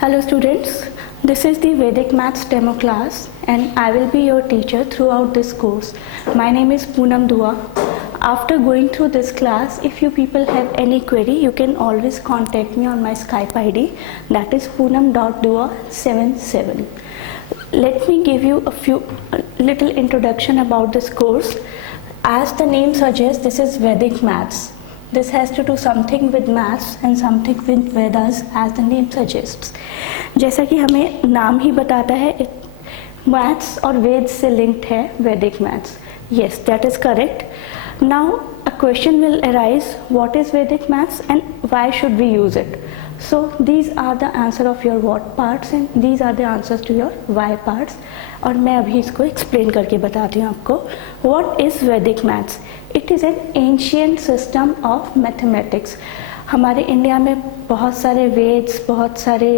Hello students, this is the Vedic Maths demo class and I will be your teacher throughout this course. My name is Poonam Dua. After going through this class, if you people have any query, you can always contact me on my Skype ID, that is poonam.dua77. Let me give you a little introduction about this course. As the name suggests, this is Vedic Maths. This has to do something with maths and something with Vedas as the name suggests. जैसा कि हमें नाम ही बताता है, मैथ्स और वेद से लिंक्ड है वैदिक maths. Yes, that is correct. Now a question will arise, what is Vedic maths and why should we use it? So these are the answer of your what parts and these are the answers to your why parts. और मैं अभी इसको explain करके बताती हूँ आपको. What is Vedic maths? It is an ancient system of mathematics. हमारे इंडिया में बहुत सारे वेद्स, बहुत सारे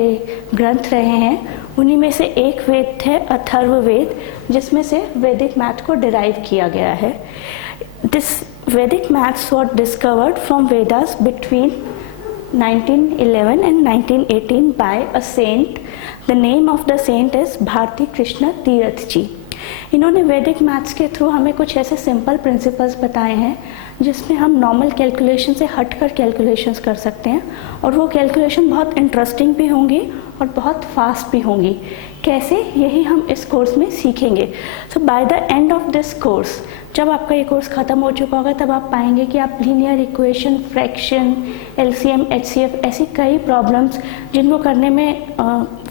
ग्रंथ रहे हैं. उन्हीं में से एक वेद थे अथर्ववेद, जिसमें से वैदिक मैथ को डिराइव किया गया है. दिस वैदिक maths was discovered from Vedas बिटवीन 1911 and 1918 by a saint. The name of the saint is Bharati Krishna Tirtha ji. इन्होंने वैदिक मैथ्स के थ्रू हमें कुछ ऐसे सिंपल प्रिंसिपल्स बताए हैं जिसमें हम नॉर्मल कैलकुलेशन से हटकर कैलकुलेशंस कर सकते हैं और वो कैलकुलेशन बहुत इंटरेस्टिंग भी होंगी और बहुत फास्ट भी होंगी. कैसे, यही हम इस कोर्स में सीखेंगे. So by the end of this course, जब आपका ये कोर्स ख़त्म हो चुका होगा तब आप पाएंगे कि आप linear equation, fraction, LCM, HCF ऐसी कई प्रॉब्लम्स जिनको करने में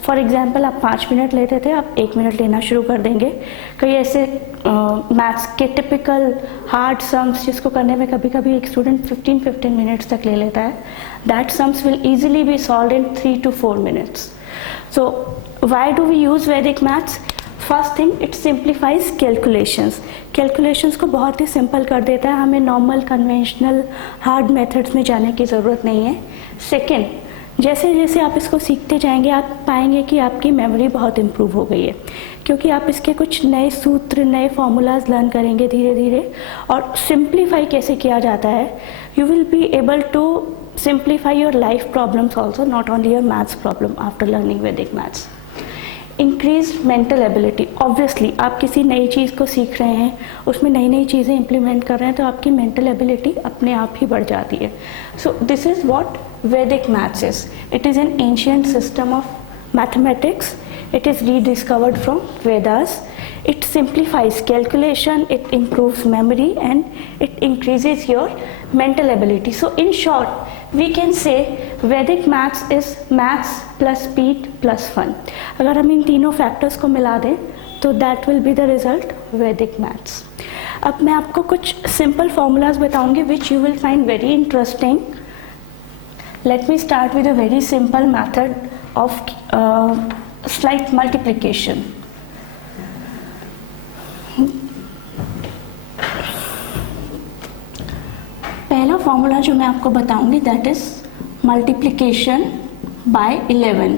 फॉर एग्जांपल आप 5 मिनट लेते थे, आप 1 मिनट लेना शुरू कर देंगे. कई ऐसे मैथ्स के टिपिकल हार्ड सम्स जिसको करने में कभी कभी एक स्टूडेंट 15 मिनट्स तक ले लेता है, that sums will easily B solved in 3 to 4 minutes. So why do we use Vedic maths? First thing, it simplifies calculations. Calculations को बहुत ही सिंपल कर देता है, हमें नॉर्मल कन्वेंशनल हार्ड मेथड्स में जाने की ज़रूरत नहीं है. सेकेंड, जैसे जैसे आप इसको सीखते जाएंगे आप पाएंगे कि आपकी मेमोरी बहुत इम्प्रूव हो गई है, क्योंकि आप इसके कुछ नए सूत्र, नए फार्मूलाज लर्न करेंगे धीरे धीरे. और सिंप्लीफाई कैसे किया जाता है, you will be able to simplify your life problems also, not only your maths problem after learning Vedic maths. Increased mental ability. Obviously आप किसी नई चीज़ को सीख रहे हैं, उसमें नई नई चीज़ें implement कर रहे हैं, तो आपकी mental ability अपने आप ही बढ़ जाती है. So this is what Vedic maths is. It is an ancient system of mathematics. It is rediscovered from Vedas. It simplifies calculation, it improves memory and it increases your mental ability. So in short, we can say Vedic maths is maths plus speed plus fun. अगर हम इन तीनों फैक्टर्स को मिला दें तो that will be the result Vedic maths. अब मैं आपको कुछ सिंपल फॉर्मूलाज बताऊंगी which you will find very interesting. Let me start with a very simple method of slight multiplication. पहला फॉर्मूला जो मैं आपको बताऊंगी दैट इज मल्टीप्लिकेशन बाय 11.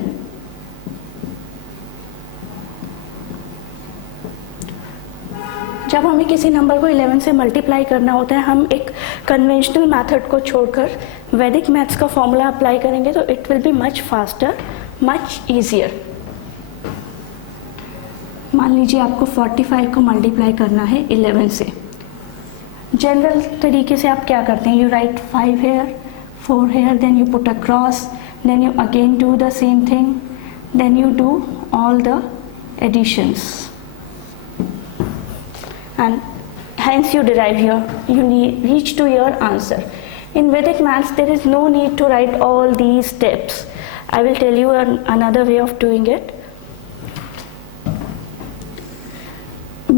जब हमें किसी नंबर को 11 से मल्टीप्लाई करना होता है, हम एक कन्वेंशनल मेथड को छोड़कर वैदिक मैथ्स का फॉर्मूला अप्लाई करेंगे तो it will be much faster, much easier. मान लीजिए आपको 45 को मल्टीप्लाई करना है 11 से. जनरल तरीके से आप क्या करते हैं, you write 5 here, 4 here, then you put a cross, then you again do the same thing, then you do all the additions and hence you derive reach to your answer. In Vedic maths there is no need to write all these steps. I will tell you another way of doing it.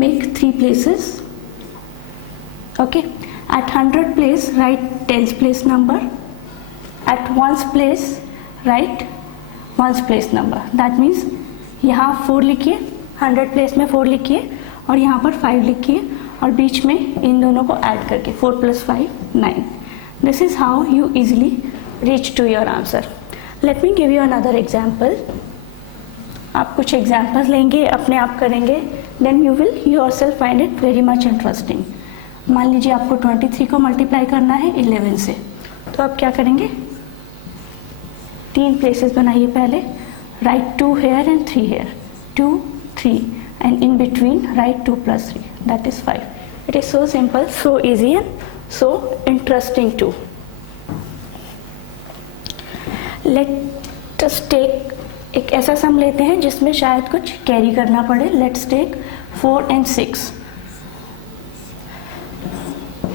Make 3 places. Okay, at 100 place write tens place number, at ones place write ones place number. That means यहाँ 4 लिखिए, 100 place में 4 लिखिए और यहाँ पर 5 लिखिए और बीच में इन दोनों को ऐड करके 4 + 5 9. This is how you easily reach to your answer. Let me give you another example. आप कुछ एग्जाम्पल्स लेंगे, अपने आप करेंगे, then you will yourself find it very much interesting. मान लीजिए आपको 23 को मल्टीप्लाई करना है 11 से, तो आप क्या करेंगे, 3 प्लेसेस बनाइए. पहले write 2 here and 3 here, 2 3, and in between write 2 plus 3, that is 5. It is so simple, so easy and so interesting too. Let us take एक ऐसा सम लेते हैं जिसमें शायद कुछ कैरी करना पड़े. Let's take 4 and 6.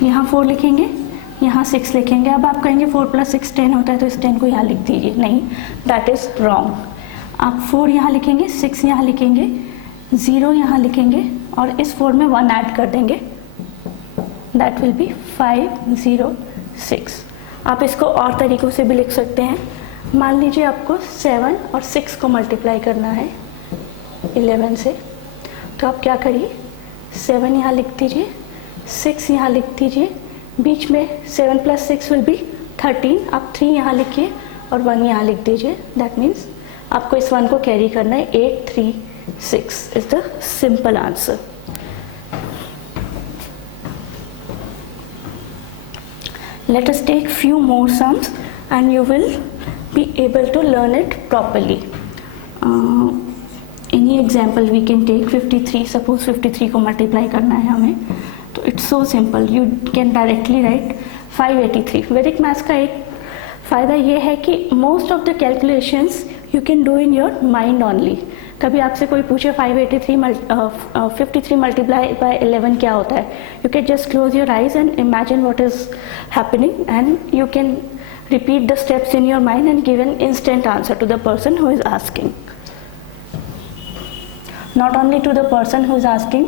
यहाँ 4 लिखेंगे, यहाँ 6 लिखेंगे. अब आप कहेंगे 4 + 6 10 होता है तो इस 10 को यहाँ लिख दीजिए. नहीं, दैट इज रॉन्ग. आप 4 यहाँ लिखेंगे, 6 यहाँ लिखेंगे, 0 यहाँ लिखेंगे और इस 4 में 1 ऐड कर देंगे. That will be 5 0 6. आप इसको और तरीक़ों से भी लिख सकते हैं. मान लीजिए आपको 7 और 6 को मल्टीप्लाई करना है 11 से, तो आप क्या करिए, 7 यहाँ लिख दीजिए, 6 यहाँ लिख दीजिए, बीच में 7 + 6 विल बी 13. आप 3 यहाँ लिखिए और 1 यहाँ लिख दीजिए. दैट मीन्स आपको इस 1 को कैरी करना है. 8 3 6 is the simple answer. Let us take few more sums and you will be able to learn it properly. Any example we can take. 53, suppose 53 को multiply करना है हमें, तो it's so simple. You can directly write 583. वैदिक मैथ्स का एक फ़ायदा ये है कि most of the calculations you can do in your mind only. कभी आपसे कोई पूछे 53 मल्टीप्लाई बाय 11 क्या होता है, you can just close your eyes and imagine what is happening and you can repeat the steps in your mind and give an instant answer to the person who is asking. Not only to the person who is asking,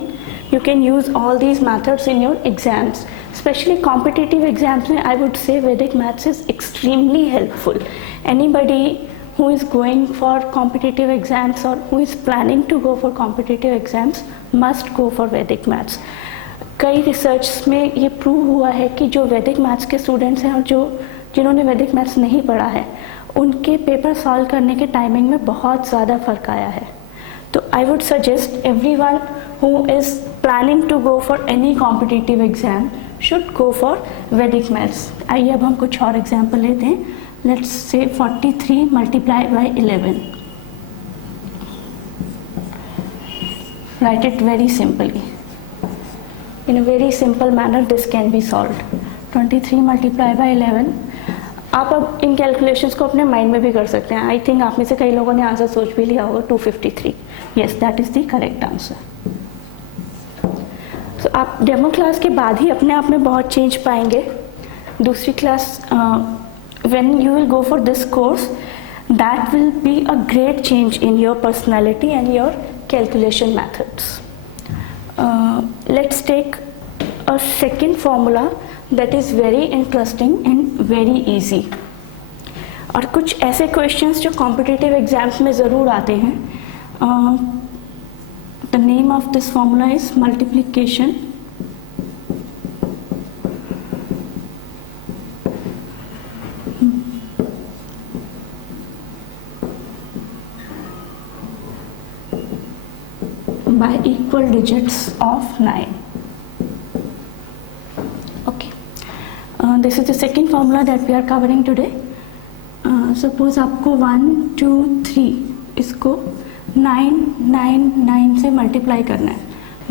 you can use all these methods in your exams, especially competitive exams में I would say Vedic maths is extremely helpful. Anybody who is going for competitive exams or who is planning to go for competitive exams must go for Vedic maths. कई रिसर्च में ये प्रूव हुआ है कि जो वैदिक मैथ्स के स्टूडेंट्स हैं और जिन्होंने वैदिक मैथ्स नहीं पढ़ा है, उनके पेपर सॉल्व करने के टाइमिंग में बहुत ज़्यादा फ़र्क आया है. तो I would suggest everyone who is planning to go for any competitive exam should go for Vedic maths. आइए अब हम कुछ और एग्जाम्पल लेते हैं. Let's say 43 multiply by 11. Right it very simply. In a very simple manner this can be solved. 23 multiply by 11. आप अब इन कैलकुलेशंस को अपने माइंड में भी कर सकते हैं. आई थिंक आप में से कई लोगों ने आंसर सोच भी लिया होगा. 253. Yes, that is the correct answer. तो आप डेमो क्लास के बाद ही अपने आप में बहुत चेंज पाएंगे. दूसरी class when you will go for this course, that will be a great change in your personality and your calculation methods. Let's take a second formula that is very interesting and very easy. और कुछ ऐसे questions जो competitive exams में ज़रूर आते हैं. The name of this formula is multiplication by equal digits of 9. Okay, this is the second formula that we are covering today. Suppose आपको 1 2 3 इसको 9 9 9 से मल्टीप्लाई करना है.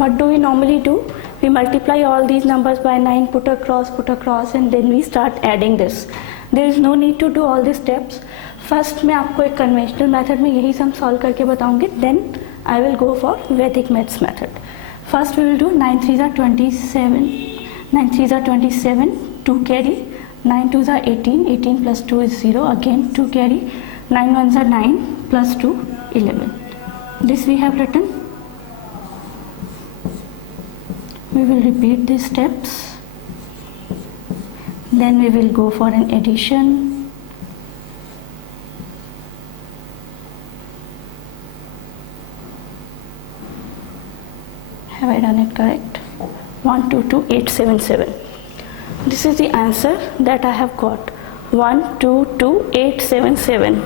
What do we normally do? We multiply all these numbers by 9, put across and then we start adding this. There is no need to do all these steps. First मैं आपको एक conventional method में यही सम solve करके बताऊंगी. Then I will go for Vedic maths method. First we will do 9 3s are 27, 9 3s are 27, 2 carry, 9 2s are 18, 18 plus 2 is 0, again 2 carry, 9 1s are 9 plus 2 11. This we have written. We will repeat these steps. Then we will go for an addition. Have I done it correct? 1 2 2 8 7 7. This is the answer that I have got. 1 2 2 8 7 7.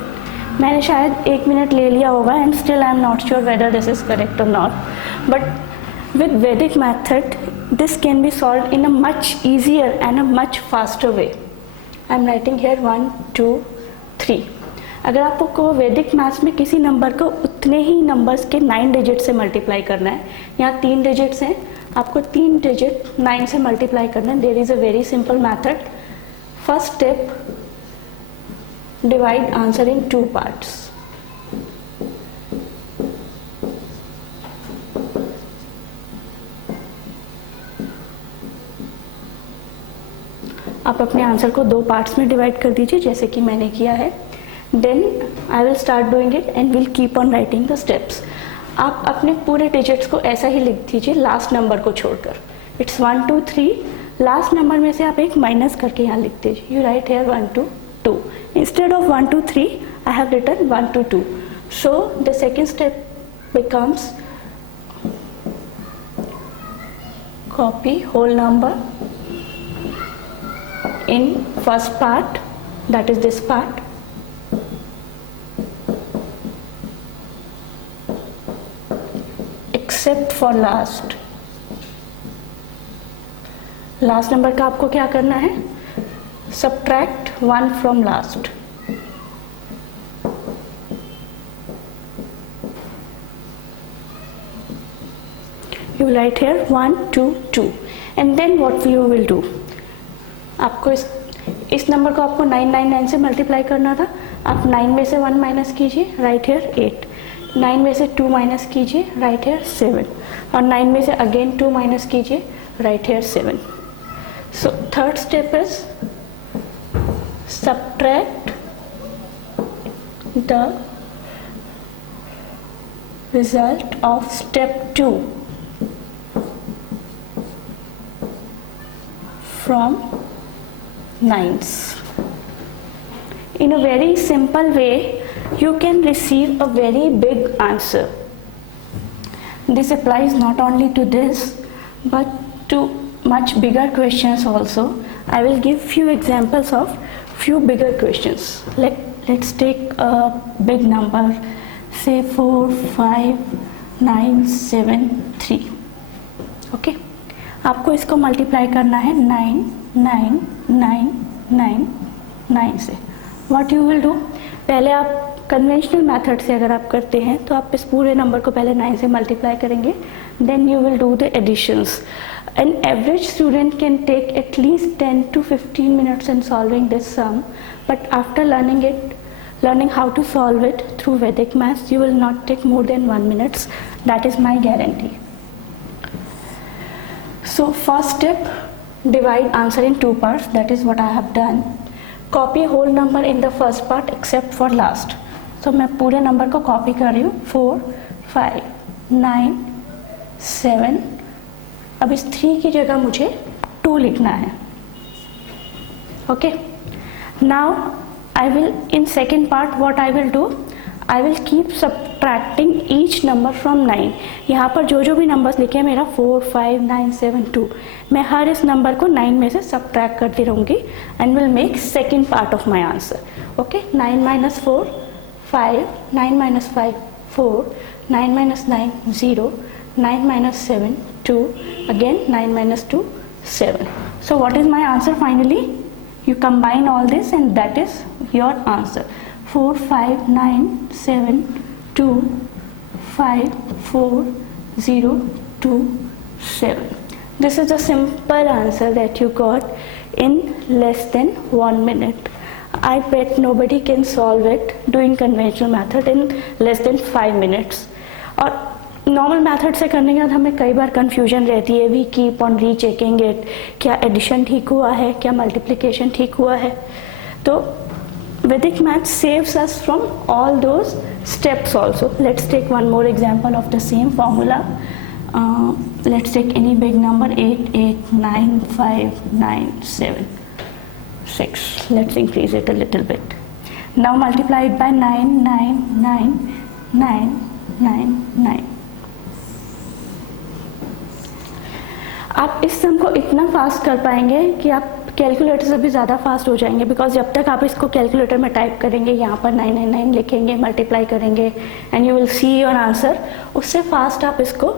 मैंने शायद 1 मिनट ले लिया होगा and still I am not sure whether this is correct or not. But with Vedic method, this can be solved in a much easier and a much faster way. I am writing here 1 2 3. अगर आपको वैदिक मैथ्स में किसी नंबर को उतने ही नंबर्स के 9 डिजिट से multiply करना है, यहाँ 3 डिजिट्स हैं, आपको 3 डिजिट 9 से मल्टीप्लाई करना है, there is a very simple method. First step, divide answer in 2 parts. आप अपने आंसर को 2 पार्ट्स में डिवाइड कर दीजिए जैसे कि मैंने किया है. Then I will start doing it and will keep on writing the steps. आप अपने पूरे डिजिट्स को ऐसा ही लिख दीजिए लास्ट नंबर को छोड़कर. इट्स 1 2 3, लास्ट नंबर में से आप एक माइनस करके यहाँ लिख दीजिए. You write here 1 2 2. Instead of 1 2 3 I have written 1 2 2. So the second step becomes copy whole number in first part, that is this part, except for last. Last number का आपको क्या करना है? subtract 1 from last. You write here 1 2 2 and then what you will do, आपको इस नंबर को आपको 999 से मल्टीप्लाई करना था. आप 9 में से 1 माइनस कीजिए, राइट हेयर 8. 9 में से 2 माइनस कीजिए, राइट हेयर 7. और 9 में से अगेन 2 माइनस कीजिए, right here 7. So third step is subtract the result of step 2 from 9s. In a very simple way, you can receive a very big answer. This applies not only to this, but to much bigger questions also. I will give few examples of few bigger questions. Let's take a big number, say 4 5 9 7 3. Okay. आपको इसको मल्टीप्लाई करना है 9 9 9 9 9 से. What you will do, पहले आप conventional method से अगर आप करते हैं तो आप इस पूरे नंबर को पहले 9 से मल्टीप्लाई करेंगे. Then you will do the additions. An average student can take at least 10 to 15 minutes in solving this sum, but after learning how to solve it through Vedic maths, you will not take more than 1 minute. That is my guarantee. So first step, divide answer in 2 parts. That is what I have done. Copy whole number in the first part except for last. So मैं पूरे नंबर को कॉपी कर रही हूँ. 4 5 9 7. अब इस 3 की जगह मुझे 2 लिखना है. Okay. Now I will, in second part, what I will do, I will keep subtracting each number from 9. यहाँ पर जो भी नंबर्स लिखे हैं मेरा 4 5 9 7 2, मैं हर इस नंबर को 9 में से सब्ट्रैक्ट करती रहूँगी and will make second part of my answer. Okay. 9 minus 4 5, 9 minus 5 4, 9 minus 9 0, 9 minus 7 2, again 9 minus 2 7. So what is my answer finally? You combine all this and that is your answer. 4 5 9 7 2 5 4 0 2 7. This is a simple answer that you got in less than 1 minute. I bet nobody can solve it doing conventional method in less than 5 minutes. और normal method से करने के बाद हमें कई बार confusion रहती है. We keep on rechecking it, क्या एडिशन ठीक हुआ है, क्या मल्टीप्लिकेशन ठीक हुआ है. तो Vedic math saves us from all those steps also. Let's take one more example of the same formula. Let's take any big number, 8 8 9 5 9 7 6. Let's increase it a little bit. Now multiply it by 9 9 9 9 9 9. आप इस सम को इतना फास्ट कर पाएंगे कि आप कैलकुलेटर से भी ज़्यादा फास्ट हो जाएंगे. बिकॉज जब तक आप इसको कैलकुलेटर में टाइप करेंगे, यहाँ पर 999 लिखेंगे, मल्टीप्लाई करेंगे and you will see your answer, उससे फास्ट आप इसको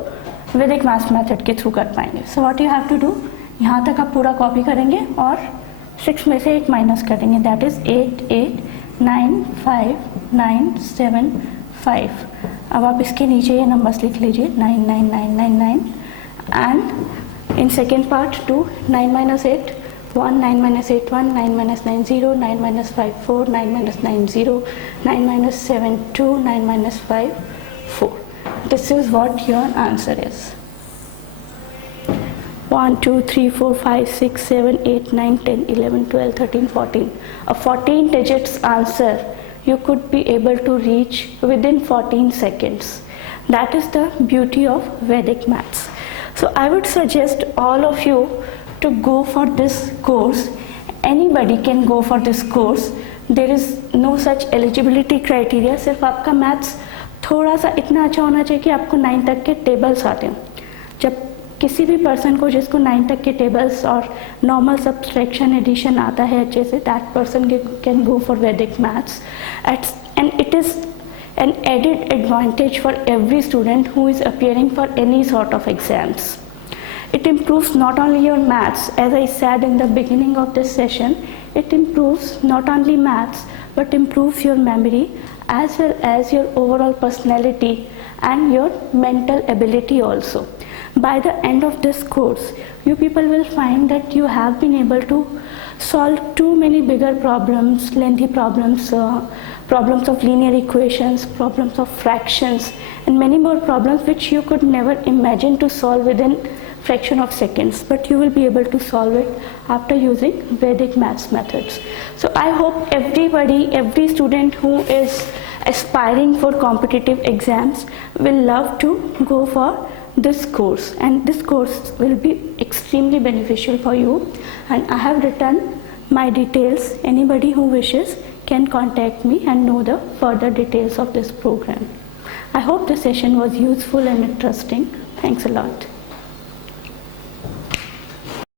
वैदिक मैथ्स मेथड के थ्रू कर पाएंगे. So what you have to do, यहाँ तक आप पूरा कॉपी करेंगे और 6 में से 1 माइनस करेंगे. That is 8 8 9 5 975. अब आप इसके नीचे ये नंबर्स लिख लीजिए 99999 एंड in second part 2, 9 minus 8, 1, 9 minus 8, 1, 9 minus 9, 0, 9 minus 5, 4, 9 minus 9, 0, 9 minus 7, 2, 9 minus 5, 4. This is what your answer is. 1, 2, 3, 4, 5, 6, 7, 8, 9, 10, 11, 12, 13, 14. A 14 digits answer you could be able to reach within 14 seconds. That is the beauty of Vedic maths. So I would suggest all of you to go for this course. Anybody can go for this course. There is no such eligibility criteria. सिर्फ आपका मैथ्स थोड़ा सा इतना अच्छा होना चाहिए कि आपको 9 तक के टेबल्स आते हैं. जब किसी भी पर्सन को जिसको 9 तक के टेबल्स और नॉर्मल सब्सट्रैक्शन एडिशन आता है अच्छे से, that person can go for Vedic maths. And it is an added advantage for every student who is appearing for any sort of exams. It improves not only your maths, as I said in the beginning of this session, it improves not only maths but improves your memory as well as your overall personality and your mental ability also. By the end of this course, you people will find that you have been able to solve too many bigger problems, lengthy problems, problems of linear equations, problems of fractions, and many more problems which you could never imagine to solve within fraction of seconds, but you will be able to solve it after using Vedic maths methods. So I hope everybody, every student who is aspiring for competitive exams will love to go for this course, and this course will be extremely beneficial for you. And I have written my details. Anybody who wishes can contact me and know the further details of this program. I hope the session was useful and interesting. Thanks a lot.